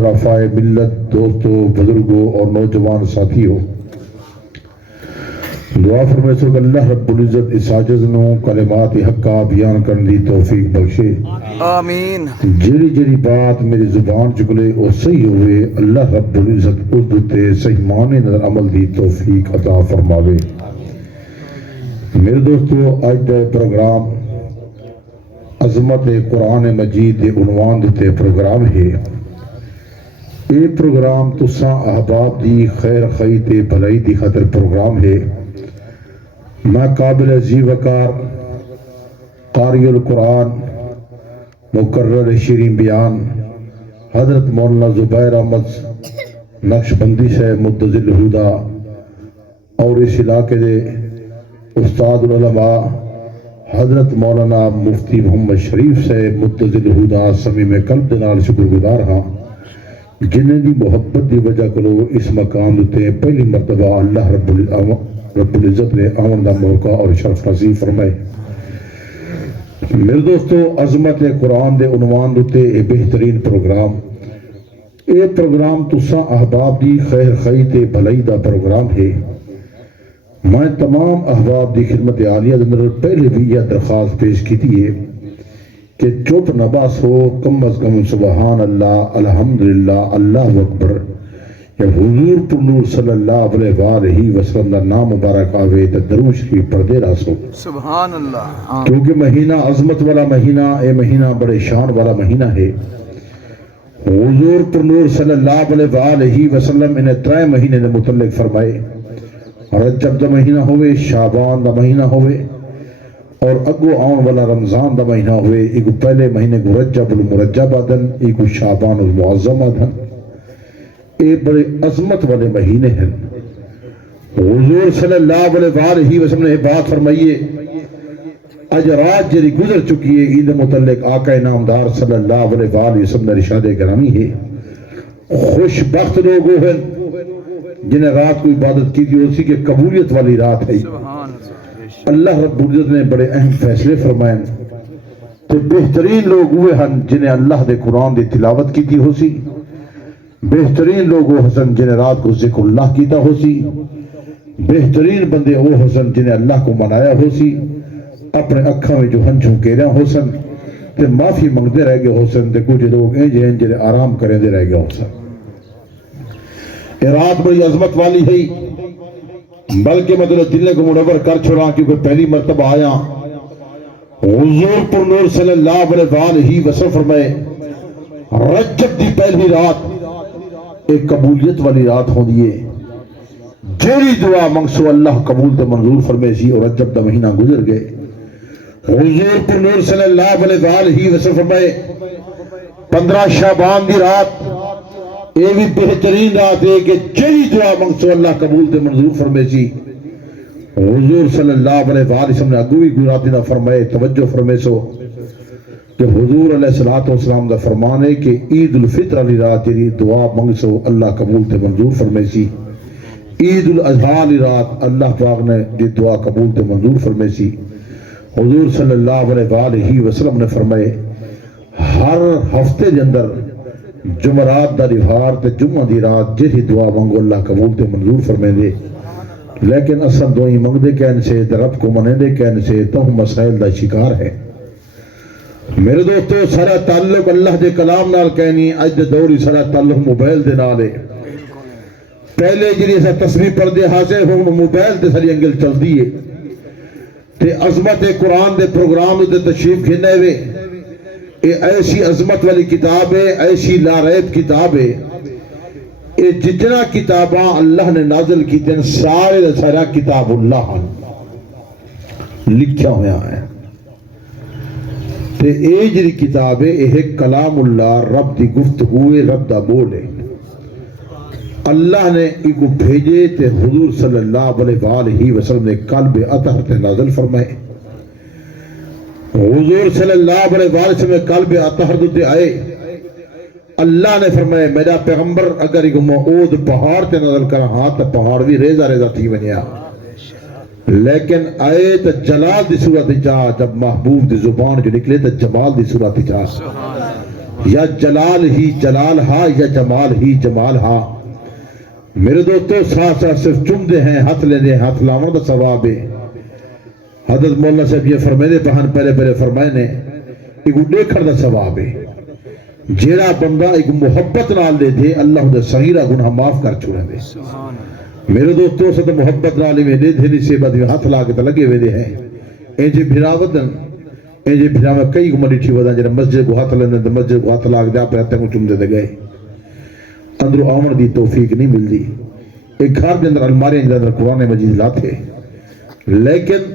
رفاع ملت دوستوں بزرگوں اور نوجوان ساتھیوں، دعا فرمائے سو کہ اللہ رب العزت اس عاجز نو کلمات حقہ بیان کرنے دی توفیق بخشے۔ آمین۔ جڑی جڑی بات میری زبان چکلے وہ صحیح ہوئے، اللہ رب العزت اس دوتے صحیح معنی نظر عمل دی توفیق عطا فرماوے۔ میرے دوستو، آج دا پروگرام عظمت قرآن مجید دے عنوان دوتے پروگرام ہے۔ یہ پروگرام تساں احباب دی خیر خی تے بھلائی دی خاطر پروگرام ہے۔ میں قابل عزیز وقار قاری القرآن مقرر شیرین بیان حضرت مولانا زبیر احمد نقشبندی سے متزل ہدا اور اس علاقے دے استاد العلماء حضرت مولانا مفتی محمد شریف سے متزل ہدا سمیم قلب دنال شکر گزار ہاں، جنہیں دی محبت دی وجہ کرو اس مقام دیتے ہیں پہلی مرتبہ اللہ رب العزت نے آمن دا موقع اور شرف نصیب فرمائے۔ میرے دوستو، عظمت قرآن دے عنوان دیتے ایک بہترین پروگرام۔ یہ پروگرام تساں احباب دی خیر خی تے بھلائی دا پروگرام ہے۔ میں تمام احباب دی خدمت عالیہ اندر پہلے بھی یہ درخواست پیش کی تھی ہے کہ چپ نہ باس ہو، کم از کم سبحان اللہ، الحمدللہ، اللہ اکبر یا حضور پر نور صلی اللہ علیہ وآلہ وسلم دا نام مبارک آوے تا درود شریف پڑھتے راسو۔ سبحان اللہ۔ کیونکہ مہینہ عظمت والا مہینہ، اے مہینہ بڑے شان والا مہینہ ہے۔ حضور پر نور صلی اللہ علیہ وآلہ وسلم انہیں 3 مہینے نے متعلق فرمائے، رجب دا مہینہ ہوئے، شعبان دا مہینہ ہوئے اور اگو آن والا رمضان دا مہینہ ہوئے۔ ایک پہلے مہینے کو رجب المرجب آدھن، ایک شعبان المعظم آدھن۔ اے بڑے عظمت والے مہینے ہیں۔ حضور صلی اللہ علیہ وآلہ وسلم نے بات فرمائیے، اج رات جری گزر چکی ہے، عید متعلق آقا نامدار صلی اللہ علیہ وآلہ وسلم نے ارشاد گرامی ہے، خوش بخت لوگ وہ ہیں جنہیں رات کو عبادت کی تھی، اسی کے قبولیت والی رات ہے۔ اللہ رب العزت نے بڑے اہم فیصلے فرمائے، تو بہترین لوگ ہوئے ہیں جنہیں اللہ دے قرآن دی تلاوت کی تھی ہو سی، بہترین لوگ وہ حسن جنہیں رات کو ذکر اللہ کیتا ہو سی، بہترین بندے وہ حسن جنہیں اللہ کو منایا ہو سی، اپنے اکھاں میں جو ہنچوں کہہ رہا حسن تے معافی منگتے رہ گئے حسن تے کچھ لوگ انجھے آرام کریں دے رہ گئے حسن۔ یہ رات بڑی عظمت والی ہے، بلکہ مطلب دل کو منور کر چھوڑا کیونکہ پہلی مرتبہ آیا حضور پر نور صلی اللہ علیہ وآلہ وسلم فرمائے، رجب دی پہلی رات ایک قبولیت والی رات ہو دیئے، جیری دعا منگسو اللہ قبول تے منظور فرمائے سی، اور رجب دا مہینہ گزر گئے۔ حضور پر نور صلی اللہ علیہ وآلہ وسلم فرمائے 15 شعبان دی رات یہ بھی بہترین رات ہے کہ جیری دعا منگسو اللہ قبول تے منظور فرمائے سی۔ حضور صلی اللہ علیہ وآلہ وسلم نے اگوی گراتی نہ فرمائے، توجہ فرمائے سو کہ حضور علیہ السلام دا فرمان ہے کہ عید الفطر علی رات جیری دعا منگسو اللہ قبول تے منظور فرمائے سی، عید الاضحیٰ علی رات اللہ پاک نے دی دعا قبول تے منظور فرمائے سی۔ حضور صلی اللہ علیہ وآلہ وسلم نے فرمائے ہر ہفتے دے اندر جمعرات دا دیوار تے جمعہ دی رات جیسی دعا منگو اللہ قبول تے منظور فرمائے دے، لیکن اصل دعائیں منگ دے کہنے سے رب کو منے دے کہنے سے تو ہم مسائل دا شکار ہے۔ میرے دوستو، سارا تعلق اللہ دے کلام نال کہنی، اج دے دوری سارا تعلق موبائل دے نالے۔ پہلے جنہی ایسا تصویر پردے حاصل ہوں موبائل دے ساری انگل چل دیئے تے عظمت قرآن دے پروگرام دے تشریف گھنے ہوئے۔ یہ ایسی عظمت والی کتاب ہے، ایسی لا ریب کتاب ہے، یہ جتنا کتاباں اللہ نے نازل کی تین سارے سارا کتاب اللہ لکھیا ہویا ہے۔ تے اے جری کتاب ہے، یہ کلام اللہ رب دی گفتگو ہے، رب دا بول ہے۔ اللہ نے ایک بھیجے تے حضور صلی اللہ علیہ وآلہ وسلم نے قلب اطہر تے نازل فرمائے۔ حضور صلی اللہ علیہ وآلہ وسلم نے قلب اطہر تے آئے، اللہ نے فرمائے میرا پیغمبر اگر ایک معود پہاڑ تے نازل کرا ہاں تو پہاڑ بھی ریزہ ریزہ تھی بنیا، لیکن آئے تو جلال دی صورت چاہ، جب محبوب دی زبان جو نکلے تو جمال دی صورت چاہ۔ یا جلال ہی جلال ہا یا جمال ہی جمال ہا میرے دوستو ساتھ ساتھ صرف چمدے ہیں ہاتھ لے دے ہاتھ لاؤں دا ثواب ہے حضرت مولانا صاحب یہ فرمائے دے پہن پہلے پہلے فرمائے نے ایک دیکھر دا ثواب ہے جیڑا بندہ ایک محبت نال دے دے اللہ دے صغیرہ گناہ معاف کر چھوڑے دے میرے دوستو سے محبت نال میں دے دے سے بعد ہاتھ لا کے لگے ہوئے دے ہیں اے جی بھراوتن اے جی بھراوت کئی کمیونٹی ودا جڑا مسجد کو ہاتھ لیندے مسجد کو ہاتھ لا کے آپ ہاتھ کو چوم دے گئے اندر آمن دی توفیق نہیں ملتی ایک گھر دے اندر الماری دے اندر قرآن مجید لاتے لیکن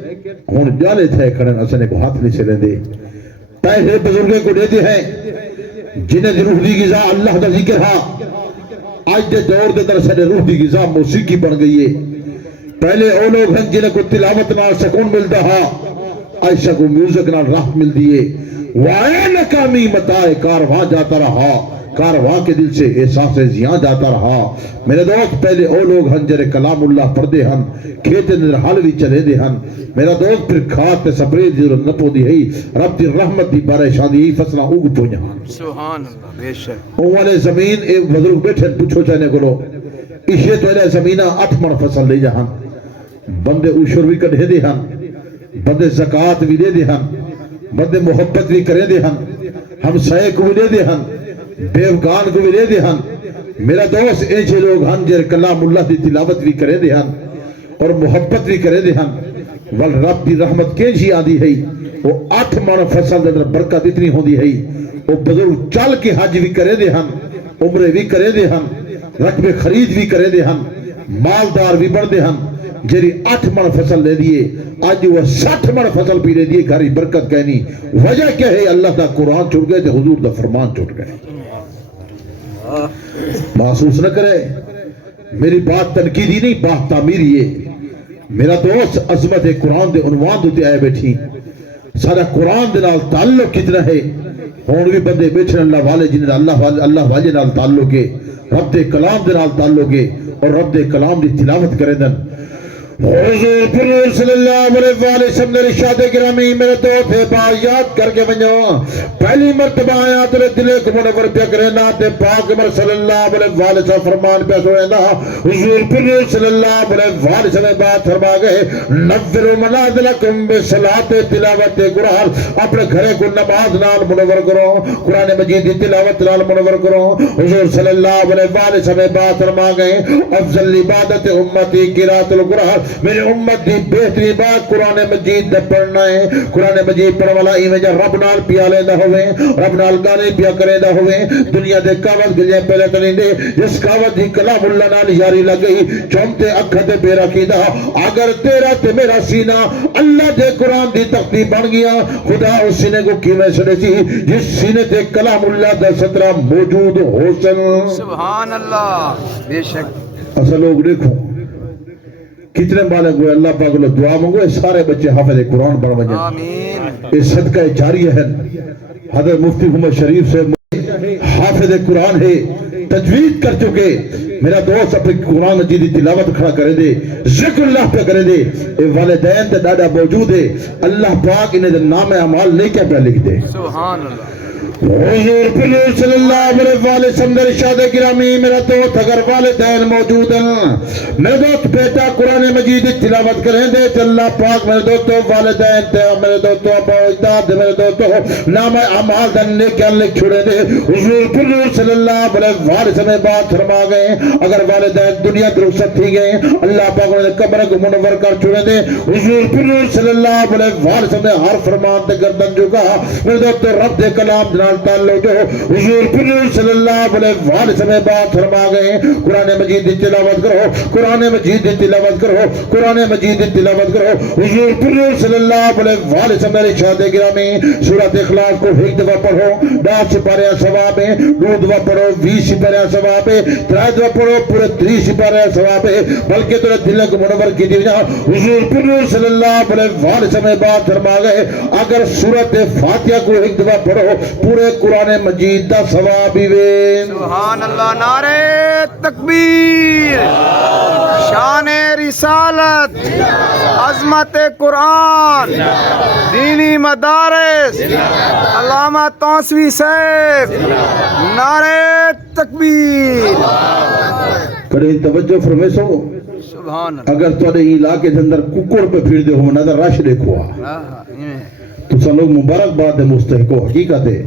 ہن جالے تھے کھڑن اسنے کو ہاتھ نہیں چلے دے پہلے بزرگوں کو دیتے ہیں جنہیں روح دی غذا اللہ دا ذکر ہا آج دے دور دے در سے روح دی غذا موسیقی بن گئی ہے پہلے وہ لوگ ہیں جنہیں کو تلاوت نال سکون ملتا ہا عائشہ کو میوزک نال راحت ملتی ہے وائے ناکامی متائے کارواں جاتا رہا کارواں کے دل سے احساس زیاں جاتا رہا میرے دوست پہلے او لوگ ہن جرے کلام اللہ پڑھ دے ہن کھیتے اندر حل بھی چلے دے ہن میرا دوست پھر کھات تے سپرے دی نپو دی ہے رب دی رحمت دی بارشاں دی فصلہ اگ پوجا سبحان اللہ بے شک او والے زمین ایک بزرگ بیٹھے پوچھو چاہنے کو لو اسے تو والے زمینہ 8 من فصل لے جہاں بندے عشر بھی کڑھے دے ہن بندے زکاة بھی دے دے ہن بندے محبت بھی کرے دے ہن ہم سائے کو بھی دے دے ہن بیوگان کو بھی دے دے ہن میرا دوست ایچے لوگ ہن جر کلام اللہ دی تلاوت بھی کرے دے ہن اور محبت بھی کرے دے ہن والرب دی رحمت کینجی آدھی ہے وہ 8 من فصل در برکت اتنی ہوں دی ہے وہ بزرگ چل کے حج بھی کرے دے ہن عمرے بھی کرے دے ہن رقبے خرید بھی کرے دے ہن مالدار بھی بڑھ دے ہن جری 8 من فصل لے دیئے آج وہ 60 من فصل پی لے دیئے گھری برکت کہنی وجہ کیا ہے اللہ دا قرآن چھوٹ گئے تے حضور دا فرمان چھوٹ گئے محسوس نہ کرے میری بات تنقیدی نہیں بات تعمیری ہے میرا دوست عظمت قرآن دے عنوان دوتے آئے بیٹھی سارا قرآن دے نال تعلق کتنا ہے ہون بھی بندے بیٹھن اللہ والے جنہیں اللہ والے نال تعلق ہے رب دے کلام دے نال تعلق ہے اور رب دے کلام دی تلاوت کرے دن حضور پر صلی اللہ علیہ وآلہ وسلم نے ارشاد گرامی میرے دوست ہے با یاد کر کے بنو پہلی مرتبہ آیا تیرے دلے کو منور پہ کرنا تے پاک عمر صلی اللہ علیہ وآلہ وسلم فرمان پہ سوئندا حضور پر صلی اللہ علیہ وآلہ وسلم بات فرما گئے نور منازلکم بصلاۃ تلاوت قرآن اپنے گھرے کو نماز نال منور کرو قرآن مجید دی تلاوت نال منور کرو حضور صلی اللہ علیہ وآلہ وسلم بات فرما گئے افضل عبادت امتی قرات القرآن میرے امت دی بہتری بات قرآن مجید دے پڑھنا ہے قرآن مجید پڑھ والا ایویں جا رب نال پیا لیندہ ہوئے رب نال گانے پیا کریندہ ہوئے دنیا دے کاوت گلیاں پہلے تلیندے جس کاوت دی کلام اللہ نال یاری لگ گئی چومتے اکھا تے بے رکھیدہ اگر تیرا تے میرا سینہ اللہ دے قرآن دی تختی بن گیا خدا اس سینے کو کیویں سڑے سی جس سینے تے کلام اللہ دا سطرہ موجود ہو سن سبحان اللہ بے شک اصل لوگ دیکھو کتنے بالغ ہوئے اللہ پاک اللہ دعا مانگو سارے بچے حافظ قرآن بڑھ بجیں آمین اس صدقہ جاری ہے حضرت مفتی محمد شریف سے حافظ قرآن ہے تجوید کر چکے میرا دوست اپنے قرآن مجید تلاوت کھڑا کرے دے ذکر اللہ پہ کرے دے اے والدین تے دادا موجود ہے اللہ پاک انہیں نام اعمال لے کے پہ لکھ دے سبحان اللہ حضور صلی اللہ علیہ وآلہ وسلم ارشاد گرامی میرا دوست اگر والدین موجود ہیں میرے دوست بیٹا قرآن مجید تلاوت کریں دے تو اللہ پاک میرے دوستو والدین تے میرے دوستو ابا اجداد میرے دوستو نام اعمال دننے کے لکھ چھوڑے دے حضور صلی اللہ علیہ وآلہ وسلم بات فرما گئے اگر والدین دنیا درست تھی گئے اللہ پاک نے قبر کو منور کر چھوڑے دے حضور صلی اللہ علیہ وآلہ وسلم نے ہر فرمان تے گردن جھکا میرے دوستو رب دے کلام نال تعلق جو حضور صلی اللہ علیہ وآلہ وسلم بات فرما گئے قرآن مجید دی تلاوت کرو قرآن مجید دی تلاوت کرو قرآن مجید دی تلاوت کرو حضور صلی اللہ علیہ وآلہ وسلم ارشاد گرامی سورۃ اخلاص کو ایک دفعہ پڑھو 10 سپارے ثواب ہے 2 دفعہ پڑھو 20 سپارے ثواب ہے 3 دفعہ پڑھو پورے 30 سپارے ثواب ہے بلکہ تیرے دل کو منور کی دی جا حضور صلی اللہ علیہ وآلہ وسلم بات فرما گئے اگر سورۃ فاتحہ کو ایک دفعہ پڑھو پورے ہوئے قرآن مجید دا ثواب ہی وے سبحان اللہ نعرہ تکبیر شان رسالت عظمت قرآن دینی مدارس علامہ توسوی صاحب نعرہ تکبیر کڑے توجہ فرمے سو سبحان اللہ اگر تو علاقے کے اندر ککڑ پہ پھر دے ہو نظر رش دیکھو تو سن لوگ مبارک بات ہے مستحق و حقیقت ہے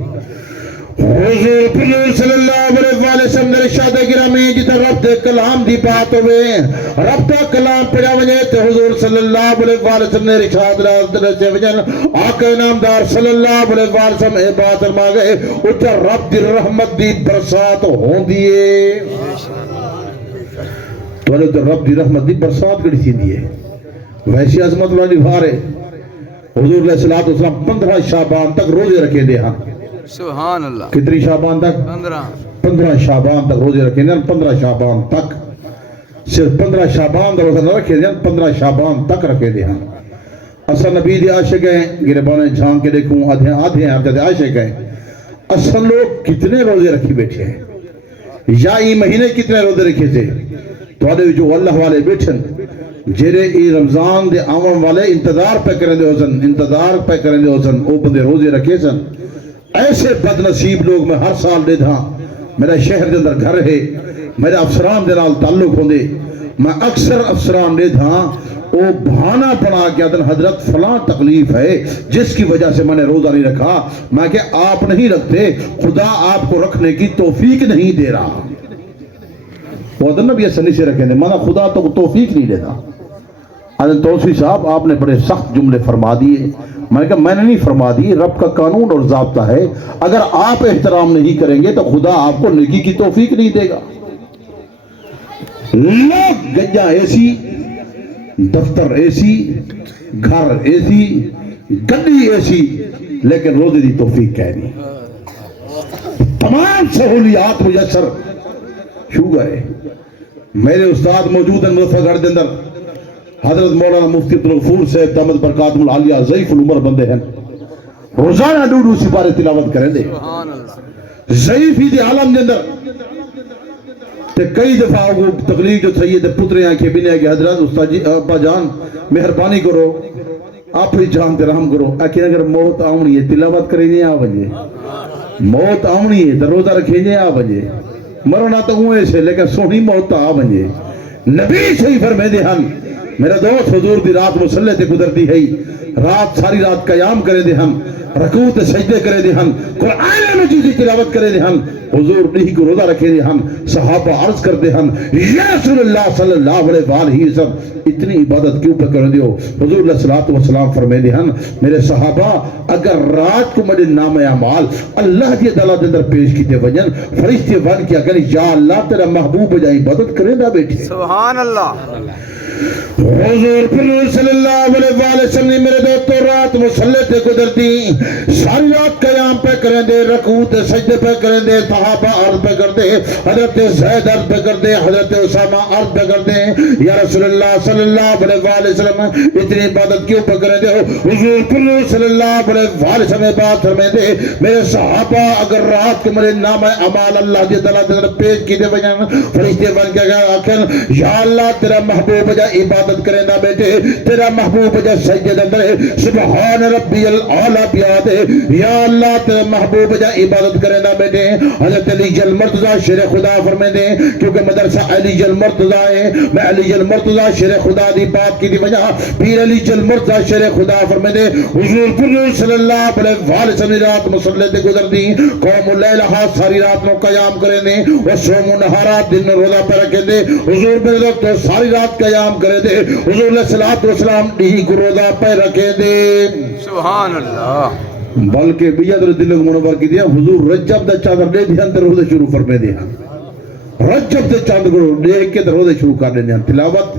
حضور پنور صلی اللہ علیہ وسلم نے ارشاد گرامی جتا رب دے کلام دی بات ہوئے رب دا کلام پڑھا وجے تے حضور صلی اللہ علیہ وسلم نے ارشاد سے وجن آقا نامدار صلی اللہ علیہ وسلم اے بات فرما گئے اچھا رب دی رحمت دی برسات ہوندی ہے تو رب دی رحمت دی برسات کڑی تھیندی ہے ویسی عظمت والی بھار ہے حضور علیہ السلام 15 شعبان تک روزے رکھے دے ہاں سبحان اللہ کتنی شعبان تک 15 شعبان تک روزے رکھے دے 15 شعبان تک صرف 15 شعبان تک روزہ نہ رکھے دے 15 شعبان تک رکھے دے ہاں اصل نبی دے عاشق ہیں گربانے جھانک کے دیکھوں آدھے آپ دے عاشق ہیں اصل لوگ کتنے روزے رکھی بیٹھے ہیں یا یہ مہینے کتنے روزے رکھے تھے تو آدھے جو اللہ والے بیٹھن جیرے ای رمضان دے آمن والے انتظار پہ کریں دے حسن او بندے روزے رکھے سن ایسے بد نصیب لوگ میں ہر سال دے دھاں میرا شہر دے اندر گھر ہے میرے افسران دے نال تعلق ہوں دے میں اکثر افسران دے دھاں او بہانہ بنا کے دن حضرت فلاں تکلیف ہے جس کی وجہ سے میں نے روزہ نہیں رکھا میں کہ آپ نہیں رکھتے خدا آپ کو رکھنے کی توفیق نہیں دے رہا وہ ادن نبی سنی سے رکھیں دے مانا خدا تو توفیق نہیں دیتا حضرت توسوی صاحب آپ نے بڑے سخت جملے فرما دیے میں نے کہا میں نے نہیں فرما دی رب کا قانون اور ضابطہ ہے اگر آپ احترام نہیں کریں گے تو خدا آپ کو نیکی کی توفیق نہیں دے گا لوگ گجا ایسی دفتر ایسی گھر ایسی گڈی ایسی لیکن روزے دی توفیق کہہ نہیں تمام سہولیات میسر شوگر ہے میرے استاد موجود ہیں مظفر گڑھ دے اندر حضرت مولانا مفتی عبدالغفور صاحب دامت برکاتہم العالیہ ضعیف العمر بندے ہیں روزانہ ڈوڈو سپارے تلاوت کریں دے ضعیفی دے عالم دے اندر تے کئی دفعہ وہ تقلیق جو سید پترے آنکھیں بنے کہ حضرت استاد جی ابا جان مہربانی کرو آپ ہی جان تے رحم کرو اکھیں اگر موت آونی ہے تلاوت کریں دے آ بجے موت آونی ہے تو روزہ رکھیں دے آ بجے مرنا تو ہوئے سے لیکن سونی موت آ بجے نبی صحیح فرمے دے ہم میرا دوست حضور دی رات مسلح تے گزرتی ہے رات ساری رات قیام کرے دے ہم رکوع تے سجدے کرے دے ہم قرآن مجید کی تلاوت کرے دے ہم حضور نہیں کو روزہ رکھے دے ہم صحابہ عرض کر دے ہم یا رسول اللہ صلی اللہ علیہ وآلہ وسلم اتنی عبادت کیوں پہ کر دیو حضور علیہ السلام فرمے دے ہم میرے صحابہ اگر رات کو مجھے نام اعمال اللہ کی عدالت اندر پیش کیتے وجن فرشتے بن کیا کریں یا اللہ تیرا محبوب جائیں عبادت کریں نہ بیٹھے سبحان اللہ حضور پنور صلی اللہ علیہ وسلم نے میرے دوستو رات مسلح تے گزرتی ساری رات قیام پہ کریں دے رکوع تے سجدے پہ کریں دے صحابہ عرض پہ کر دے حضرت زید عرض پہ کر دے حضرت اسامہ عرض پہ کر دے یا رسول اللہ صلی اللہ علیہ وسلم اتنی عبادت کیوں پہ کریں دے حضور پنور صلی اللہ علیہ وسلم بات فرمائیں دے میرے صحابہ اگر رات کے مرے نام اعمال اللہ کی تعالیٰ پیش کی دے بجان فرشتے بن کے آخر یا اللہ تیرا محبوب جا عبادت کریں دا بیٹے تیرا محبوب جا سجدے اندر ہے سبحان ربی العالی بیاد ہے یا اللہ تیرا محبوب جا عبادت کریں دا بیٹے حضرت علی جل مرتضی شیر خدا فرمائے دے کیونکہ مدرسہ علی جل مرتضی ہے میں علی جل مرتضی شیر خدا دی بات کی دی وجہ پیر علی جل مرتضی شیر خدا فرمائے دے حضور پنور صلی اللہ علیہ وسلم رات مسلح تے گزر دی قوم اللیلہ ساری رات نو قیام کریں دے وصوم نہارات دن روزہ پہ رکھیں دے حضور میرے دوستو ساری رات قیام کریں دے حضور علیہ السلام ڈی کو روزہ پہ رکھیں دے سبحان اللہ بلکہ بیادر دلگ منور کی دیا حضور رجب دا چادر دے دیا اندر روزہ شروع فرمے دیا رجب دا چادر کو دیکھ کے روزہ شروع کر دیا تلاوت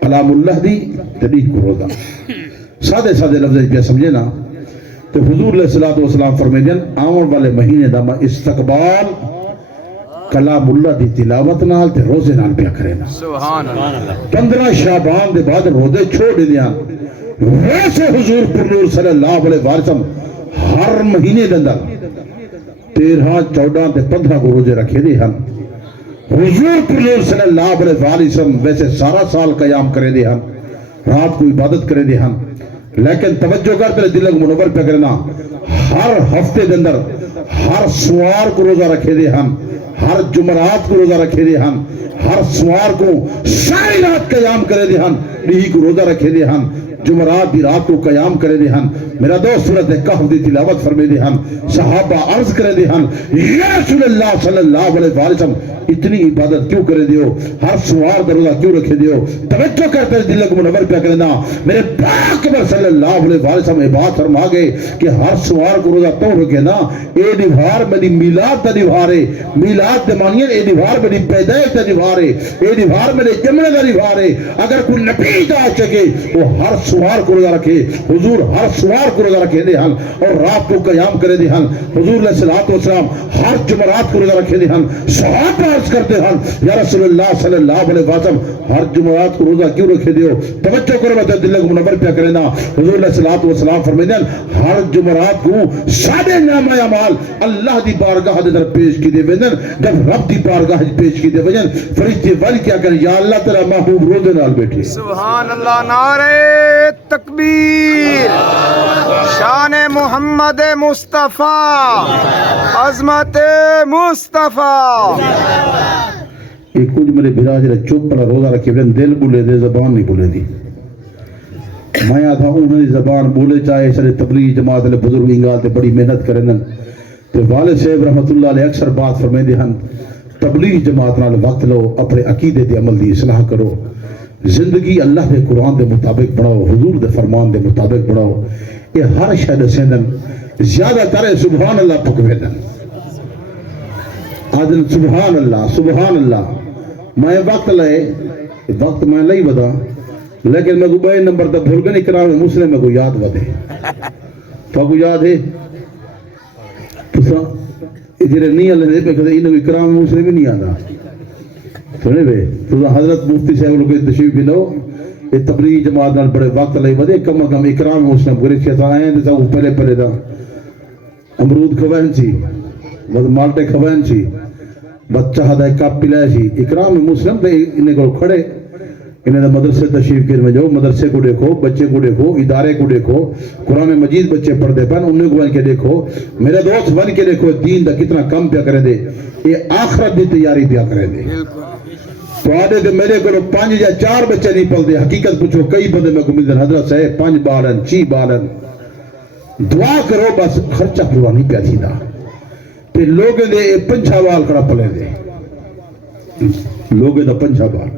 کلام اللہ دی تدیق کو روزہ سادے سادے لفظ پہ سمجھے نا تو حضور علیہ السلام فرمے دیا آمن والے مہینے دا استقبال کلام اللہ دی تلاوت نال تے روزے نال پیا کرے نا سبحان اللہ 15 شعبان دے بعد روزے چھوڑ دیا ویسے حضور پرنور صلی اللہ علیہ وسلم ہر مہینے دے اندر 13 14 تے 15 کو روزے رکھے دے ہن حضور صلی اللہ علیہ وسلم ویسے سارا سال قیام کرے دے ہن رات کو عبادت کرے دے ہن لیکن توجہ کر تیرے دل کو منور پہ کرنا ہر ہفتے دے اندر ہر سوار کو روزہ رکھے دے ہن ہر جمعرات کو روزہ رکھے دے ہن ہر سوار کو ساری رات قیام کرے دے ہن نہیں کو روزہ رکھے دے ہن جمعرات دی رات کو قیام کرے دے ہن میرا دوست سورۃ کہف دی تلاوت فرمے دے ہن صحابہ عرض کرے دے ہن یا رسول اللہ صلی اللہ علیہ وسلم اتنی عبادت کیوں کرے دیو ہر سوار دا روزہ کیوں رکھے دیو توجہ کرتے ہیں دل کو منور پہ کرنا میرے پاک پر صلی اللہ علیہ وسلم عبادت فرما گئے کہ ہر سوار کو روزہ تو رکھے نا اے دیوار میری میلاد دا دیوار ہے میلاد دے مانیے اے دیوار میری پیدائش دا دیوار ہے اے دیوار میرے جمعے دا دیوار ہے اگر کوئی نبی دا چکے وہ ہر سوار کو روزہ رکھے حضور ہر سوار کو روزہ رکھے دے ہن اور رات کو قیام کرے دے ہن حضور علیہ الصلوۃ والسلام ہر جمعرات کو روزہ رکھے دے ہن صحابہ عرض کرتے ہیں یا رسول اللہ صلی اللہ علیہ وسلم ہر جمعرات کو روزہ کیوں رکھے دیو توجہ کرو میں دل کو منور پہ کرنا حضور علیہ الصلوۃ والسلام فرماتے ہیں ہر جمعرات کو سارے نامہ اعمال اللہ دی بارگاہ دے اندر پیش کی دے ویندن جب رب دی بارگاہ پیش کی دے ویندن فرشتے ول کیا کریں یا اللہ تیرا محبوب روزے نال بیٹھے سبحان اللہ نعرہ تکبیر شان محمد مصطفیٰ عظمت مصطفیٰ ایک کچھ میرے بھرا جڑے چپ پر روزہ رکھے بلن دل بولے دے زبان نہیں بولے دی میں آدھا انہوں نے زبان بولے چاہے سارے تبلیغ جماعت علیہ بزرگ انگال تے بڑی محنت کرنن تے والد صاحب رحمت اللہ علیہ اکثر بات فرمائے دے ہن تبلیغ جماعت نال وقت لو اپنے عقیدے دے عمل دی اصلاح کرو زندگی اللہ دے قرآن دے مطابق بڑھاؤ حضور دے فرمان دے مطابق بڑھاؤ یہ ہر شاید سیندن زیادہ تر سبحان اللہ پکویدن آدھن سبحان اللہ میں وقت لائے وقت میں نہیں بدا لیکن میں کو بے نمبر دا بھول گئی اکرام مسلم میں کو یاد ودے تو کو یاد ہے تو سا ادھر نہیں اللہ نے پہ کہتے انہوں اکرام مسلم ہی نہیں آنا سنے بے تو حضرت مفتی صاحب لوگ تشریف بھی لو یہ تبلیغ جماعت نال بڑے وقت لئی ودے کم کم اکرام مسلم گرے کہتا آئیں تو سا پہلے پہلے دا امرود کھوائن سی بس مالٹے کھوائن سی بچہ ہدا ایک کپ پلائے سی اکرام مسلم تے انہیں کو کھڑے انہیں دا مدرسے تشریف کے میں جو مدرسے کو دیکھو بچے کو دیکھو ادارے کو دیکھو قرآن مجید بچے پڑھ دے پہن انہیں کو بن کے دیکھو میرے دوست بن کے دیکھو دین دا کتنا کم پیا کرے دے یہ آخرت دی تیاری پیا کرے دے تو آدھے دے میرے کو 5 یا 4 بچے نہیں پل دے حقیقت پوچھو کئی بندے میں کو ملدن حضرت صاحب 5 بالن 6 بالن دعا کرو بس خرچہ پورا نہیں پیا تھی دا تے لوگے دے 5 بال کڑا پلے دے لوگے دا 5 بال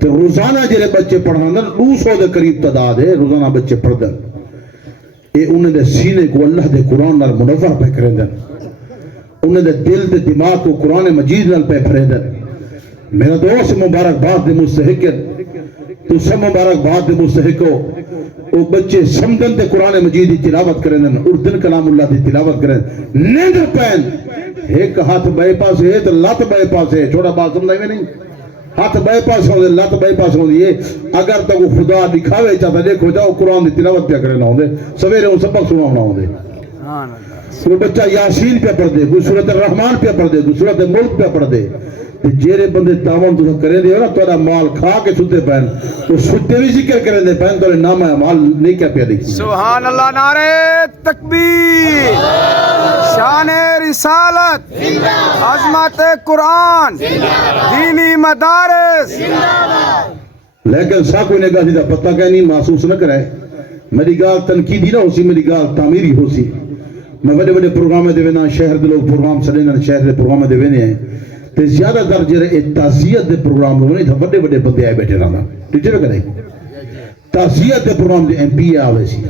تے روزانہ جلے بچے پڑھانا 200 دے قریب تعداد ہے روزانہ بچے پڑھ دن اے انہیں دے سینے کو اللہ دے قرآن نال منور پہ کرے دن انہیں دے دل دے دماغ کو قرآن مجید نال پہ پھرے دن میرا دوست مبارک بات دے مستحق تو سب مبارک بات دے مستحق ہو وہ بچے سمدن دے قرآن مجید دی تلاوت کریں اردن کلام اللہ دی تلاوت کریں نیندر پہن ایک ہاتھ بے پاس ہے تو لات بے پاس ہے چھوڑا بات سمجھائی میں نہیں ہاتھ بے پاس ہوں دے لات بے پاس ہوں دیئے اگر تو وہ خدا دکھاوے چاہتا دیکھو جاؤ قرآن دی تلاوت پہ کرنا ہوں دے سویرے ان سبق سنا ہونا ہوں دے کوئی بچہ یاسین پہ پڑھ دے کوئی سورۃ الرحمن پہ پڑھ دے کوئی سورۃ ملک پہ پڑھ دے جیرے بندے تاون تو کرے دے نا تھوڑا مال کھا کے ستے پہن تو ستے بھی ذکر کرے دے پہن تو نام ہے مال نہیں کیا پیا لکھی سبحان اللہ نعرہ تکبیر شان رسالت عظمت قرآن دینی مدارس لیکن سا کوئی نگاہ دیدہ پتہ کہ نہیں محسوس نہ کرے میری گال تنقیدی نہ ہو سی میری گال تعمیری ہو سی میں بڑے بڑے پروگرامیں دے وینا شہر دے لوگ پروگرام سلینا شہر دے پروگرامیں دے وینے ہیں تے زیادہ در جرے تعزیت دے پروگرام ہونے تھا بڑے بڑے بندے آئے بیٹھے رہنا ٹھیک ہے کرے تعزیت دے پروگرام دے ایم پی آوے سی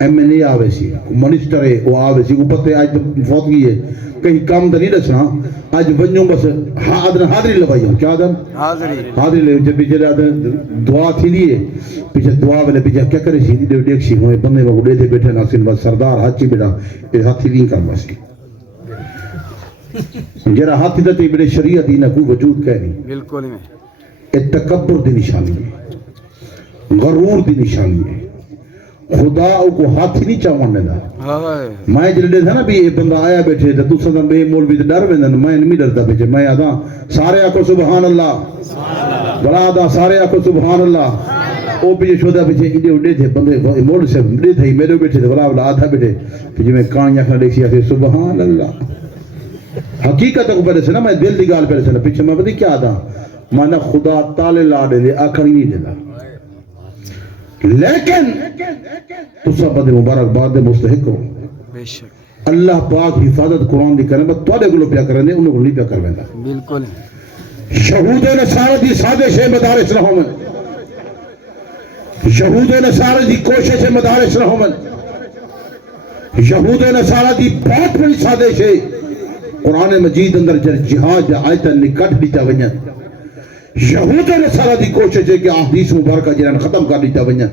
ایم این اے آوے سی منسٹر ہے وہ آوے سی وہ پتے آج فوت کی ہے کہیں کام دا نہیں رچنا آج ونجوں بس حاضری لبائی ہوں کیا آدم حاضری لے جب پیچھے دعا تھی دیئے پیچھے دعا والے پیچھے کیا کرے سی دیو دیکھ سی ہوئے بندے میں اڑے دے بیٹھے ناصر بس سردار ہاتھی بیٹا یہ ہاتھی نہیں کرنا سی جرا ہاتھی دا تے بڑے شریعت ہی نہ کوئی وجود کہہ نہیں بالکل میں یہ تکبر دی نشانی ہے غرور دی نشانی ہے خدا کو ہاتھ ہی نہیں چاون دینا ہائے میں جلدے تھا نا بھی یہ بندہ آیا بیٹھے تو تساں تے بے مولوی تے ڈر ویندے میں نہیں ڈردا بیٹھے میں آدا سارے آکھو سبحان اللہ بڑا آدا سارے آکھو سبحان اللہ او بھی شودا بیٹھے ایڈے اڈے تھے بندے مول سے اڈے تھے میرے بیٹھے تے بڑا آدھا بیٹھے کہ جی میں کہانی آکھنا دیکھی کہ سبحان اللہ حقیقت کو پہلے سے نا میں دل دی گال پہلے سے نا پیچھے میں پتہ کیا آدا مانا خدا تعالی لا دے لے آکھنی نہیں دیتا لیکن تو سب بدے مبارک بعد مستحق ہو بے شک اللہ پاک حفاظت قرآن دی کرنے بس توڑے گلو پیا کرنے انہوں کو نہیں پیا کر ویندہ بالکل شہود و نصارہ دی سازش ہے مدارس رہوں میں شہود و نصارہ دی کوشش ہے مدارس رہوں میں شہود و نصارہ دی بہت بڑی سازش ہے قرآن مجید اندر جہاد آیتاں نکٹ دیتا ونیا یہود نے سارا دی کوشش ہے کہ احادیث مبارکہ جنہاں ختم کر دیتا ونیا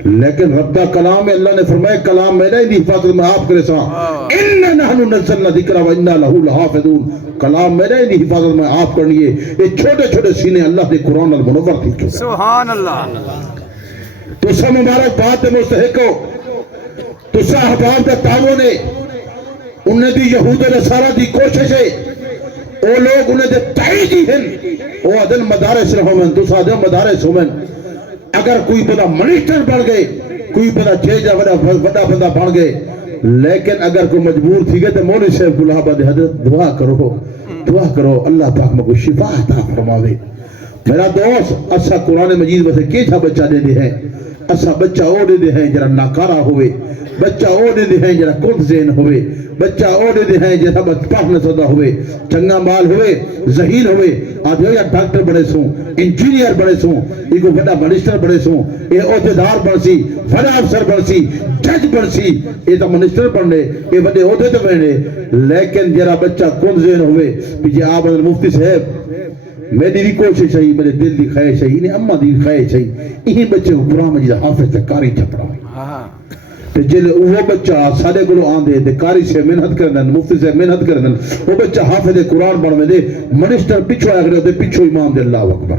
لیکن رب دا کلام ہے اللہ نے فرمایا کلام میرا ہی حفاظت میں آپ کرے سا اِنَّا نَحْنُ نَزَّلْنَا ذِكْرَ وَإِنَّا لَهُ لَحَافِظُونَ کلام میرا ہی حفاظت میں آپ کرنی ہے یہ چھوٹے چھوٹے سینے اللہ دے قرآن المنور تھی سبحان اللہ تو سب مبارک بات مستحق ہو تو صاحبان دا تعاون ہے انہیں دی یہود نصارہ دی کوشش ہے او لوگ انہیں دے تائیدی ہیں او عدل مدارس رہو من تو سادہ مدارس ہو من اگر کوئی بڑا منسٹر بڑھ گئے کوئی بڑا چیجا بڑا بندہ بڑھ گئے لیکن اگر کوئی مجبور تھی گئے تو مولی صاحب کو لہا بادے حضرت دعا کرو اللہ پاک میں کو شفا عطا فرماوے میرا دوست اسا قرآن مجید بسے کیچھا بچہ دے دے ہیں اسا بچہ او دے دے ہیں جرا ناکارہ ہوئے بچہ او دے دے ہیں جرا کل زین ہوئے بچہ او دے دے ہیں جرا پاک نصدہ ہوئے چنگا مال ہوئے ذہین ہوئے آج یا ڈاکٹر بڑے سوں انجینئر بڑے سوں یہ کو بڑا منسٹر بڑے سوں یہ عہدیدار بڑھ سی بڑا افسر بڑھ سی جج بڑھ سی یہ تو منسٹر بڑھنے یہ بڑے عہدے تو بڑھنے لیکن جرا بچہ کل زین ہوئے جی آپ مفتی صاحب میری بھی کوشش ہے میرے دل دی خواہش ہے انہیں اماں دی خواہش ہے یہی بچے کو قرآن مجید حافظ تے کاری چھپڑا تے جلے وہ بچہ سارے گلو آن دے تے کاری سے محنت کرنن مفتی سے محنت کرنن وہ بچہ حافظ قرآن بڑھ میں دے منسٹر پچھو آیا کرے دے پچھو امام دے اللہ اکبر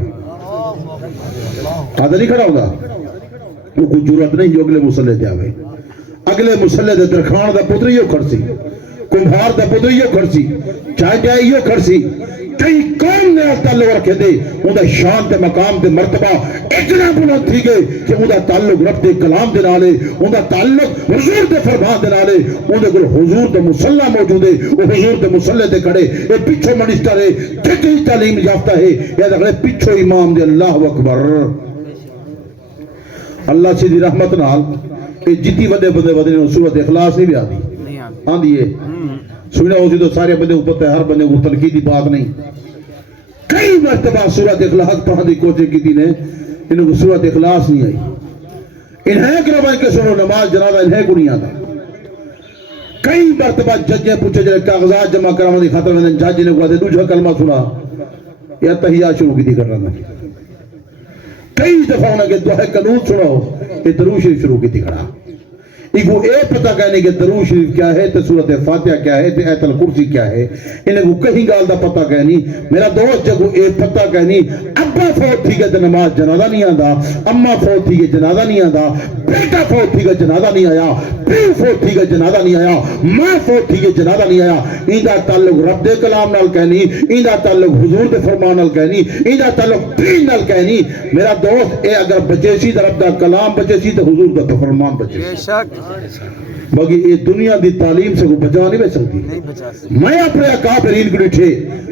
آدھا نہیں کھڑا ہوگا وہ کوئی جرات نہیں جو اگلے مسلح دے آوے اگلے مسلح دے درخان دا پتریوں کھڑسی کمبھار دا پتریوں کھڑسی چاہے جائیوں کھڑسی کئی قوم نے تعلق رکھے دے ان دا شان تے مقام تے مرتبہ اتنا بلند تھی گئے کہ ان دا تعلق رب دے کلام دے نالے ان دا تعلق حضور دے فرمان دے نالے ان دے گل حضور دے مسلح موجود ہے وہ حضور دے مسلح دے کھڑے یہ پچھو منسٹر ہے جتنی تعلیم یافتہ ہے یا دے پچھو امام دے اللہ اکبر اللہ سیدھی رحمت نال جتی وڈے بندے بدنے سورت اخلاص نہیں بھی آدھی آندھی ہے سننا ہوتی تو سارے بندے اوپر تے ہر بندے کو تنقیدی بات نہیں کئی مرتبہ سورت اخلاص پڑھنے کی کوشش کی تھی نے انہوں کو سورت اخلاص نہیں آئی انہیں کروائی کہ سنو نماز جنازہ انہیں کو نہیں آتا کئی مرتبہ ججیں پوچھے جائے کاغذات جمع کرانے کی خاطر میں جج نے کہا دوسرا کلمہ سنا یا تحیات شروع کی تھی کر رہا کئی دفعہ انہیں کہ دعا قانون سناؤ یہ درود شریف شروع کی تھی کھڑا ایگو اے پتہ کہنے کہ درود شریف کیا ہے تے سورۃ فاتحہ کیا ہے تے آیت الکرسی کیا ہے انہیں کو کہیں گال دا پتہ کہنی میرا دوست جگو اے پتہ کہنی ابا فوت تھی کہ نماز جنازہ نہیں آندا اماں فوت تھی کہ جنازہ نہیں آندا بیٹا فوت تھی کہ جنازہ نہیں آیا پیو فوت تھی کہ جنازہ نہیں آیا ماں فوت تھی کہ جنازہ نہیں آیا ایندہ تعلق رب دے کلام نال کہنی ایندہ تعلق حضور دے فرمان نال کہنی ایندہ تعلق دین نال کہنی میرا دوست اے اگر بچے سی رب دا کلام بچے سی تے حضور دا فرمان بچے سی باقی یہ دنیا دی تعلیم سے کو بچا نہیں بچ سکتی میں اپنے اکابرین کو لٹھے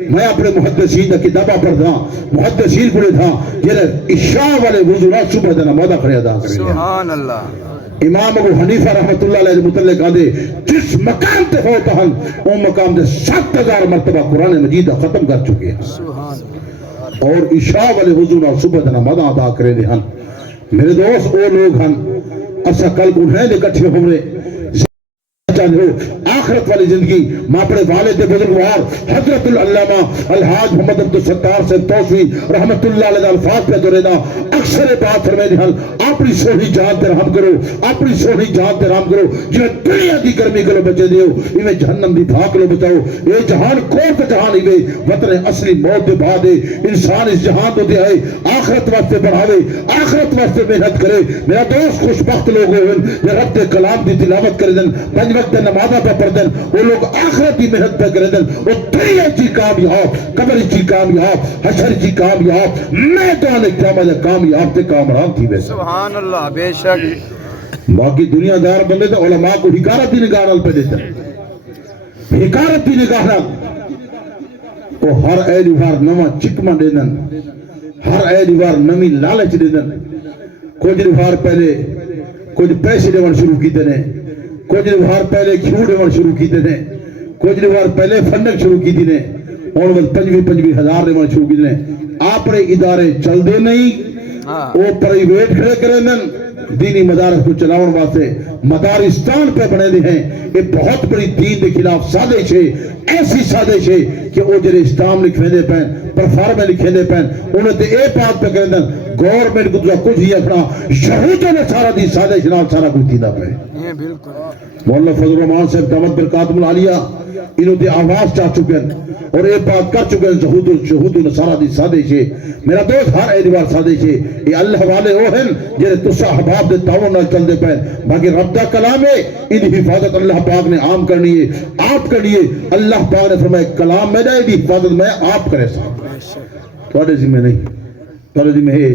میں اپنے محدثین دا کتابہ پڑھ تھا محدثین کو لٹھا جنہیں عشاء والے وضوعات صبح دنا مادہ کھڑے ادا کریں سبحان اللہ امام ابو حنیفہ رحمت اللہ علیہ متعلق آدھے جس مقام تے ہوتا ہم وہ مقام دے 7,000 مرتبہ قرآن مجید ختم کر چکے ہیں اور عشاء والے وضوعات صبح دنا مادہ ادا کریں دے ہم میرے دوست وہ لوگ ہم اسا کل انہیں دے کٹھے ہمرے چاہتے ہو آخرت والی زندگی ماں اپنے والد بزرگوار حضرت العلامہ الحاج محمد عبدالستار سے توسوی رحمت اللہ علیہ الفاظ پہ دورینا اکثر بات فرمائے دی حل اپنی سوہی جان تے رحم کرو اپنی سوہی جان تے رحم کرو جو دنیا دی گرمی کرو بچے دیو ایویں جہنم دی بھاک لو بچاؤ یہ جہان کون تے جہان ایویں وطن اصلی موت دے بعد انسان اس جہان تو دے آئے آخرت واسطے بڑھاوے آخرت واسطے محنت کرے میرا دوست خوشبخت لوگ ہوئے جو رب دے کلام دی تلاوت کرے دن پنج وقت نمازہ پہ پڑھ دن وہ لوگ آخرت دی محنت پہ کرے دن وہ دنیا چی کامیاب قبر چی کامیاب حشر چی کامیاب میدان قیامت کامیاب تے کامران تھی ویسے سبحان اللہ بے شک باقی دنیا دار بندے تو علماء کو حکارت دی نگاہ نال پہ دیتا ہے حکارت دی نگاہ نال وہ ہر ایلی وار نواں چکمہ دے دن ہر ایلی وار نمی لالچ دے دن کچھ وار پہلے کچھ پیسے دیوان شروع کی دینے کچھ وار پہلے کھیو دیوان شروع کی دینے کچھ وار پہلے فنڈک شروع کی دینے اور وہ 25,000 دیوان شروع کی دینے آپ رہے ادارے چل دے نہیں وہ پرائیویٹ کھڑے کریں دن دینی مدارس کو چلاؤن واسطے مدارستان پہ بنے دے ہیں یہ بہت بڑی دین دے خلاف سازش ہے ایسی سازش ہے کہ وہ جڑے اسلام لکھنے دے پین پرفارمے لکھنے دے پین انہوں نے اے بات پہ کریں دن گورنمنٹ کو جو کچھ ہی اپنا یہودوں نے سارا دی سازش نال سارا کچھ دینا پہ یہ بالکل مولانا فضل الرحمان صاحب دعوت برکات العالیہ انہوں نے آواز چاہ چکے ہیں اور یہ بات کر چکے ہیں شہود نصارہ دی سازش ہے میرا دوست ہر اعتبار سازش ہے یہ اللہ والے وہ ہیں جنہیں تسا حباب دے تعاون نہ چل دے پہ باقی رب دا کلام ہے ان حفاظت اللہ پاک نے عام کرنی ہے آپ کرنی ہے اللہ پاک نے فرمایا کلام میں نے حفاظت میں آپ کرے صاحب تھوڑے ذمہ نہیں تھوڑے ذمہ ہے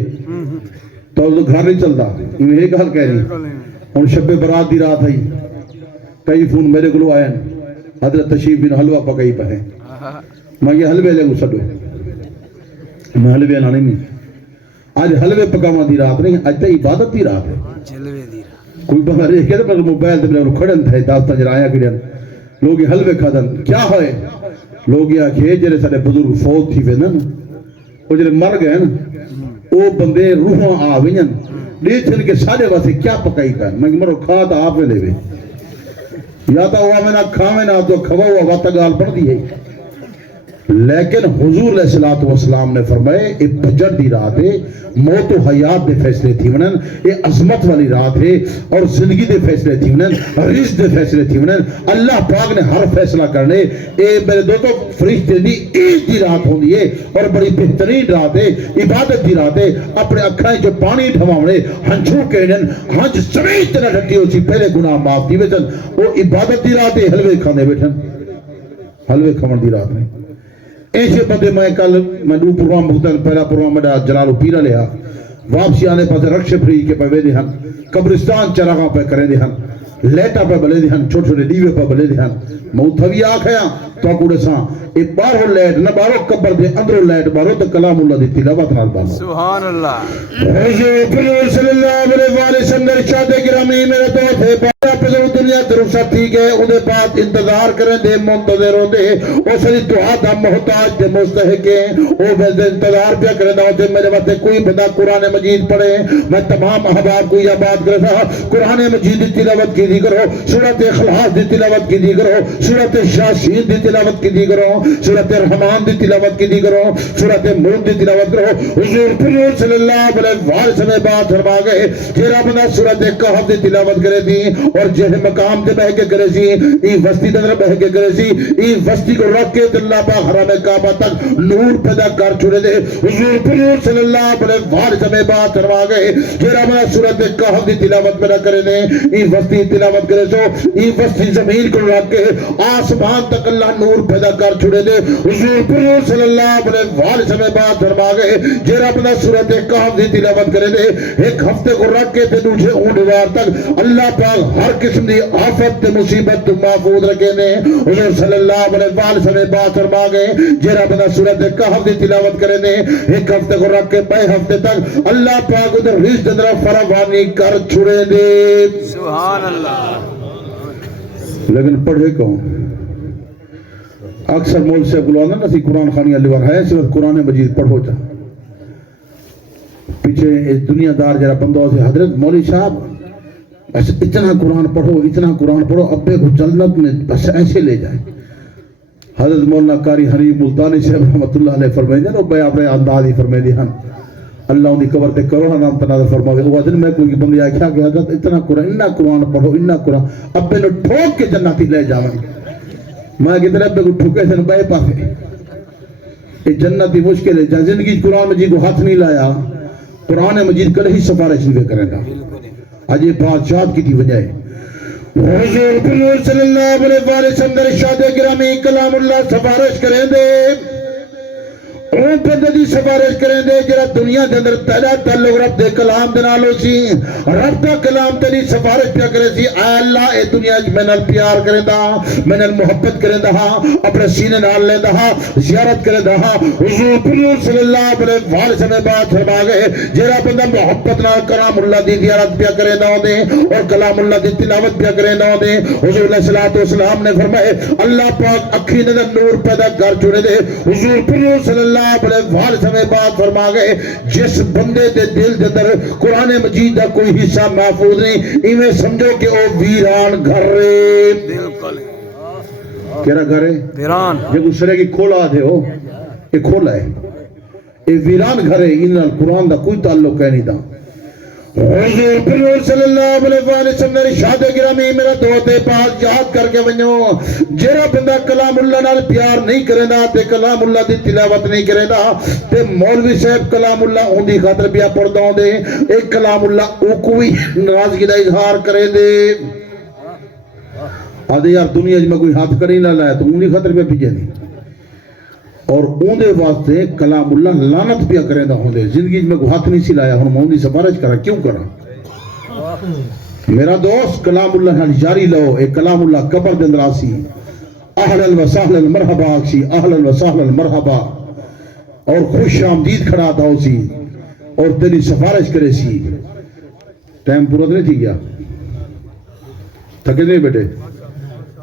تو گھر نہیں چلتا یہ ایک حل کہہ رہی ہوں شب برات دی رات ہے کئی فون میرے کو آئے حضرت تشریف بن حلوہ پکائی پہ ہیں میں یہ حلوے لے گو سڈو میں حلوے لانے نہیں آج حلوے پکاوا دی رات نہیں آج تو عبادت دی رات ہے جلوے دی رات کوئی بندہ رہ کے پر موبائل تے میرے کھڑن تھے داستہ جرایا کڑن لوگ حلوے کھادن کیا ہوئے لوگ یہ آکھے جڑے سارے بزرگ فوت تھی وے نا وہ جڑے مر گئے نا وہ بندے روحاں آ وین دیکھن کے سارے واسطے کیا پکائی کر میں مرو کھا تا آپ نے لے وے یا تو وہ میں نہ کھاویں نہ تو کھوا ہوا وقت گال پڑ دی ہے لیکن حضور علیہ السلام نے فرمائے یہ بجر دی رات ہے موت و حیات دے فیصلے تھی ونن یہ عظمت والی رات ہے اور زندگی دے فیصلے تھی ونن رزق دے فیصلے تھی ونن اللہ پاک نے ہر فیصلہ کرنے اے میرے دوستو فرشتے دی عید دی رات ہوندی ہے اور بڑی بہترین رات ہے عبادت دی رات ہے اپنے اکھائیں جو پانی ڈھواونے ہنچو کہنن ہنچ سمیت نہ ڈھٹی ہو سی پہلے گناہ معاف دی ویسن وہ عبادت دی رات ہے حلوے کھانے بیٹھن حلوے کھاون دی رات نہیں ایسے بندے میں کل میں دو پروگرام بھگتن پہلا پروگرام میں جلال و پیرہ لیا واپسی آنے پاس رکش فری کے پہ دے ہن قبرستان چراغاں پہ کریں دے ہن لیٹا پہ بلے دے ہن چھوٹے چھوٹے دیوے پہ بلے دے ہن موتھوی آکھیا تو کوڑے ساں ایک بارو لیٹ نہ بارو قبر دے اندرو لیٹ بارو تو کلام اللہ دی تلاوت نال بانو سبحان اللہ حضور صلی اللہ علیہ وآلہ وسلم ارشاد گرامی میرے دوست ہے پارا پہلو دنیا درسا تھی گئے انہیں بات انتظار کریں دے منتظر ہو دے او سری دعا دا محتاج دے مستحق ہیں او ویسے انتظار پہ کریں دا ہوتے میرے وقت کوئی بندہ قرآن مجید پڑھے میں تمام احباب کو یہ بات کرتا قرآن مجید دی تلاوت کی دی کرو سورۃ اخلاص دی تلاوت کی دی کرو سورۃ یاسین دی تلاوت کی دی کرو سورۃ الرحمن دی تلاوت کی دی کرو سورۃ ملک دی تلاوت کرو حضور صلی اللہ علیہ وسلم بات فرما گئے تیرا بندہ سورۃ کہف دی تلاوت کرے دی اور جہ مقام تے بہ کے کرے سی ای وستی تے بہ کے کرے سی ای وستی کو رکھ کے اللہ پاک حرم کعبہ تک نور پیدا کر چھڑے دے حضور صلی اللہ علیہ وسلم بات فرما گئے تیرا بندہ سورۃ کہف دی تلاوت پیدا کرے دے ای وستی تلاوت کرے سو ای وستی زمین کو رکھ کے آسمان تک اللہ نور پیدا کر چھڑے دے حضور صلی اللہ علیہ وسلم بات فرما گئے جیرا بندہ سورۃ کہف دی تلاوت کرے دے ایک ہفتے کو رکھ کے تے دوسرے اونڈوار تک اللہ پاک ہر قسم دی آفت تے مصیبت تو محفوظ رکھے نے حضور صلی اللہ علیہ وسلم بات فرما گئے جیرا بندہ سورۃ کہف دی تلاوت کرے دے ایک ہفتے کو رکھ کے پے ہفتے تک اللہ پاک ادھر رزق اندر فراوانی کر چھڑے دے سبحان اللہ لیکن پڑھے کون اکثر مول سے بلوانا نا سی قرآن خانی علی ور ہے صرف قرآن مجید پڑھو جا پیچھے اس دنیا دار جرا بندوں سے حضرت مولوی صاحب بس اتنا قرآن پڑھو ابے کو جنت میں بس ایسے لے جائیں. حضرت مولانا قاری حنیف ملتانی صاحب رحمت اللہ علیہ فرمائیں دے بے اپنے انداز ہی فرمائیں دی ہن اللہ ان کی قبر تے کرو نام تناظر فرماوے. وہ دن میں کوئی بندی آکھیا کہ حضرت اتنا قرآن پڑھو ابے نو ٹھوک کے جنت ہی لے جاویں. میں کہتے ابے کو ٹھوکے سن بے پاسے یہ جنت ہی مشکل ہے. زندگی قرآن مجید کو ہاتھ نہیں لایا قرآن مجید کل ہی سفارش نہیں کرے گا. آج یہ بادشاہ کی تھی وجہ ہے حضور صلی اللہ علیہ وسلم در ارشاد گرامی کلام اللہ سفارش کریں دے اون بندے دی سفارش کریں دے جڑا دنیا دے اندر پہلا تعلق رب دے کلام دے نال ہو سی. رب دا کلام تے دی سفارش پیا کرے سی اے اللہ اے دنیا وچ میں نال پیار کریندا میں نال محبت کریندا ہاں اپنے سینے نال لیندا ہاں زیارت کریندا ہاں. حضور صلی اللہ علیہ وسلم بات فرما گئے جڑا بندہ محبت نال کلام اللہ دی زیارت پیا کریندا ہوندے اور کلام اللہ دی تلاوت پیا کریندا ہوندے حضور علیہ الصلوۃ والسلام نے فرمائے اللہ پاک اکھی دے نور پیدا کر چھوڑے دے. حضور صلی اللہ علیہ وسلم بات فرما گئے جس بندے دے دل دے اندر قرآن مجید دا کوئی حصہ محفوظ نہیں ایویں سمجھو کہ او ویران گھر ہے. بالکل کیڑا گھر ہے ویران جے دوسرے کی کھولا دے ہو یہ کھولا ہے یہ ویران گھر ہے ان نال قرآن دا کوئی تعلق ہے نہیں دا. حضور صلی اللہ علیہ وسلم نے ارشاد گرامی میرا دوست پاک یاد کر کے ونجو جڑا بندہ کلام اللہ نال پیار نہیں کریندا تے کلام اللہ دی تلاوت نہیں کریندا تے مولوی صاحب کلام اللہ اون دی خاطر پیا پڑھدا ہوندے اے کلام اللہ او کوئی ناراضگی دا اظہار کرے دے آدھے یار دنیا میں کوئی ہاتھ کری نہ لایا تو اون دی خاطر پیا پیجے نہیں اور اون دے واسطے کلام اللہ لعنت پیا کریندا ہوندے. زندگی میں کوئی ہاتھ نہیں سی لایا ہن میں اون دی سفارش کرا کیوں کرا میرا دوست کلام اللہ نال جاری لو اے کلام اللہ قبر دے اندر آسی اہلا وسہلا مرحبا آکسی اہلا وسہلا مرحبا اور خوش آمدید کھڑا تھا اسی اور تیری سفارش کرے سی. ٹائم پورا نہیں تھی گیا تھکے نہیں بیٹے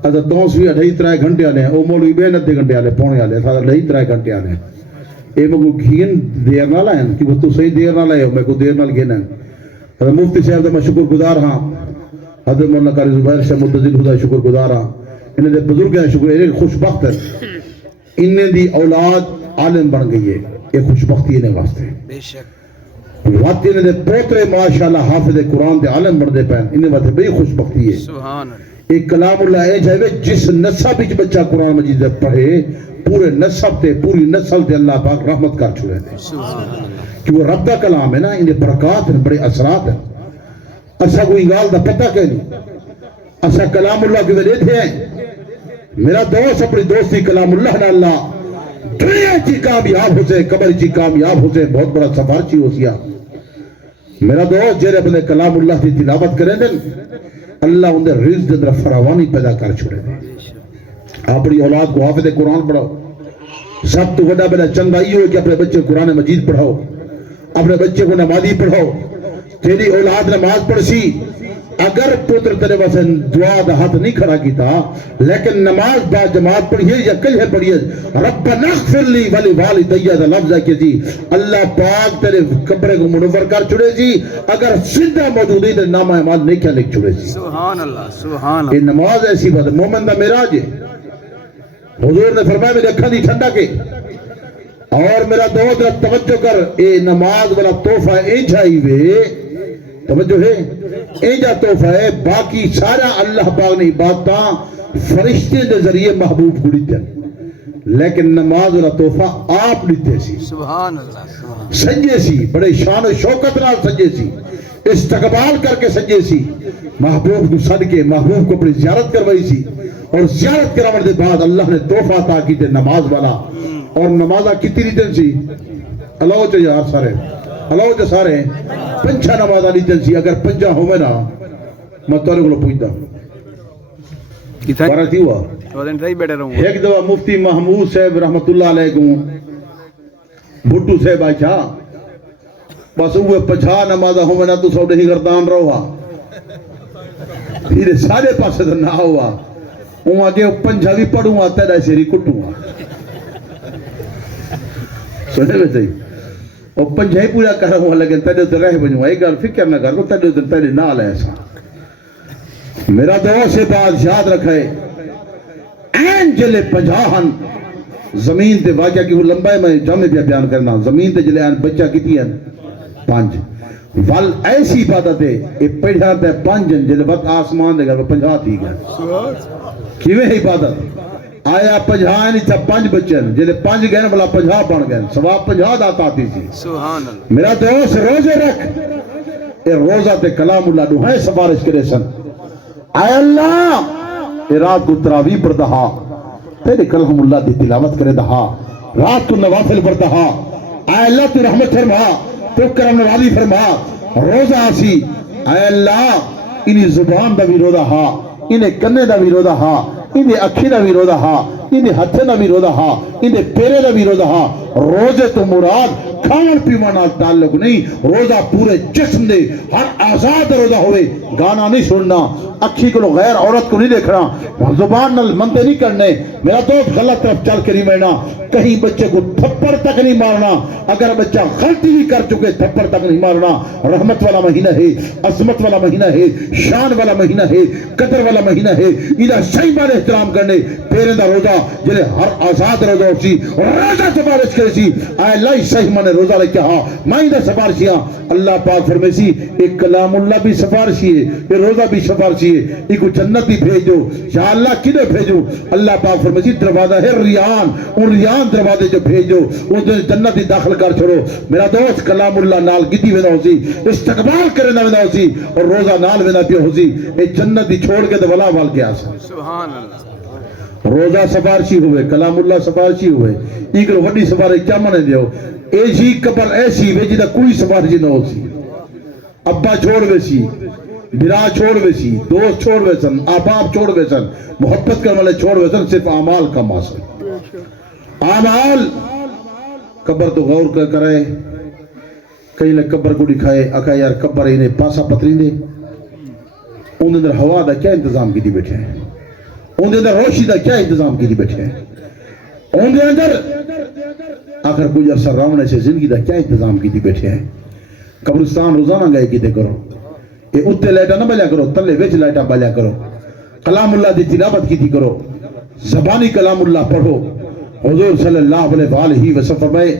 اچھا دوست بھی 2.5 گھنٹے آنے ہیں او مولوی بے 90 گھنٹے آنے پونے آنے 2.5 گھنٹے آنے اے میں کو گھین دیر نہ لائیں کہ وہ تو صحیح دیر نہ لائے ہو میں کو دیر نہ گھینا ہے. حضرت مفتی صاحب دا میں شکر گزار ہاں حضرت مولانا قاری زبیر صاحب متزل خدا شکر گزار ہاں انہیں دے بزرگ ہیں شکر انہیں خوش بخت ہے انہیں دی اولاد عالم بن گئی ہے یہ خوش بختی انہیں واسطے بے شک واقعی انہیں دے پوترے ماشاءاللہ حافظ قرآن دے عالم بن دے پہن انہیں واسطے بڑی خوش بختی ہے. سبحان اللہ ایک کلام اللہ ہے جائے جس نصب وچ بچہ قرآن مجید پڑھے پورے نصب تے پوری نسل تے اللہ پاک رحمت کر چھوڑے دے کہ وہ رب دا کلام ہے نا انہیں برکات ہیں بڑے اثرات ہیں. اسا کوئی گال دا پتہ کہ نہیں اسا کلام اللہ کے ذریعے تھے ہیں میرا دوست اپنی دوستی کلام اللہ نہ اللہ دنیا چی کامیاب ہو سے قبر چی کامیاب ہو سے بہت بڑا سفارشی ہو سیا. میرا دوست جیرے اپنے کلام اللہ کی تلاوت کریں دن اللہ ان دے رزق دے طرف فراوانی پیدا کر چھوڑے دے. اپنی اولاد کو حافظ قرآن پڑھاؤ سب تو بڑا بڑا چندہ یہ ہو کہ اپنے بچے قرآن مجید پڑھاؤ اپنے بچے کو نمازی پڑھاؤ. تیری اولاد نماز پڑھ سی اگر پتر تیرے واسے دعا دا ہاتھ نہیں کھڑا کیتا لیکن نماز با جماعت پڑھیے یا کلھے پڑھیے ربنا اغفر لی ولی والدی دا لفظ ہے کہ جی اللہ پاک تیرے قبر کو منور کر چھوڑے جی اگر سیدھا موجود ہے نامہ اعمال نہیں کیا لکھ چھوڑے جی. سبحان اللہ سبحان یہ نماز ایسی بات ہے مومن دا معراج ہے. حضور نے فرمایا میرے اکھاں دی ٹھنڈا کے اور میرا دوست توجہ کر اے نماز والا تحفہ انجائی وے توجہ ہے ایجا تحفہ ہے باقی سارا اللہ پاک نے عبادتاں فرشتے دے ذریعے محبوب کو دیتے لیکن نماز والا تحفہ آپ دیتے سی. سبحان اللہ سجے سی بڑے شان و شوکت نال سجے سی استقبال کر کے سجے سی محبوب کو صدقے محبوب کو اپنی زیارت کروائی سی اور زیارت کرانے دے بعد اللہ نے تحفہ عطا کیتے نماز والا. اور نمازہ کتنی دن سی اللہ چاہیے یار سارے اللہ چاہیے سارے 5 نمازہ لیتے سی اگر 5 ہوئے نا میں تورے کو پوچھتا بارہ تھی ہوا ایک دفعہ مفتی محمود صاحب رحمت اللہ علیہ کو بھٹو صاحب آئیچا بس اوہ 50 نمازہ ہوئے نا تو سوڑے ہی گردان رہا پھر سارے پاسے تو نہ ہوا وہ آگے 5 بھی پڑھوں گا تیرا سیری کٹوں گا سنے میں صحیح اور 5 ہی پورا کر رہا ہوں لیکن تیرے تو رہ بنوں ایک گال فکر نہ کر تیرے تو تیرے نال ہے ایسا میرا دو سے بات یاد رکھے این جلے 50 زمین تے واقعہ کی وہ لمبا ہے میں جامع پہ بیان کرنا زمین تے جلے آن بچہ کتی ہیں 5 وال ایسی عبادت ہے یہ پڑھا تے 5 جلے بات آسمان دے گھر 50 تھی گئے کیویں ہے عبادت آیا 50 نہیں تھا 5 بچے جلے 5 گئے بلا 50 بن گئے ثواب 50 داتا آتی تھی سبحان اللہ میرا دوست روزے رکھ اے روزہ تے کلام اللہ دعائیں سفارش کرے سن اے اللہ اے رات کو تراویح پر دہا تیرے کلام اللہ دی تلاوت کرے دہا رات کو نوافل پر دہا اے اللہ تو رحمت فرما تو کرم نوازی فرما روزہ آسی اے اللہ انہی زبان دا بھی رو دہا انہیں کنے دا بھی رو دہا انہیں اکھی دا بھی رو دہا انہیں ہتھے دا بھی رو دہا انہیں پیرے دا بھی رو دہا روزے تو مراد کھان پیوانا تعلق نہیں روزہ پورے جسم دے ہر آزاد روزہ ہوئے گانا نہیں سننا اکھی کو غیر عورت کو نہیں دیکھنا زبان نل منتے نہیں کرنے میرا دوست غلط طرف چل کے نہیں مرنا کہیں بچے کو تھپڑ تک نہیں مارنا اگر بچہ غلطی بھی کر چکے تھپڑ تک نہیں مارنا رحمت والا مہینہ ہے عظمت والا مہینہ ہے شان والا مہینہ ہے قدر والا مہینہ ہے ادھا صحیح بار احترام کرنے پیرے دا روزہ جلے ہر آزاد روزہ ہوتی روزہ سفارش کرے سی اے اللہ صحیح مانے روزہ لے کہا مائیں دا سفارشیاں اللہ پاک فرمے سی ایک کلام اللہ بھی سفارشی ہے ایک روزہ بھی سفارشی ہے ایک جنت بھی بھیجو یا اللہ کدے بھیجو اللہ پاک فرمے سی دروازہ ہے ریان ان ریان دروازے جو بھیجو ان جنت ہی داخل کر چھوڑو میرا دوست کلام اللہ نال گدی وینا ہو سی استقبال کرنا وینا ہو سی اور روزہ نال وینا پہ ہو سی اے جنت ہی چھوڑ کے دولا وال کے آسا سبحان اللہ روزہ سفارشی ہوئے کلام اللہ سفارشی ہوئے ایک وڈی سفارش کیا منے دیو ایسی قبر ایسی ویجی دا کوئی سفارشی نہ ہو سی ابا چھوڑ ویسی برا چھوڑ ویسی دوست چھوڑ ویسن آباب چھوڑ ویسن محبت کرنے والے چھوڑ ویسن صرف اعمال کا ماسن اعمال قبر تو غور کر کرے کئی لگ قبر کو دکھائے اکا یار قبر انہیں پاسا پتری دے ان اندر ہوا دا کیا انتظام کی دی بیٹھے ہیں ان اندر روشی دا کیا انتظام کی دی بیٹھے ہیں ان اندر آخر کوئی عرصہ راونے سے زندگی دا کیا انتظام کی دی بیٹھے ہیں قبرستان روزانہ گئے کی دے کرو اے اتے لیٹا نہ بلیا کرو تلے ویچ لیٹا بلیا کرو کلام اللہ دی تلاوت کی تھی کرو زبانی کلام اللہ پڑھو حضور صلی اللہ علیہ وسلم فرمائے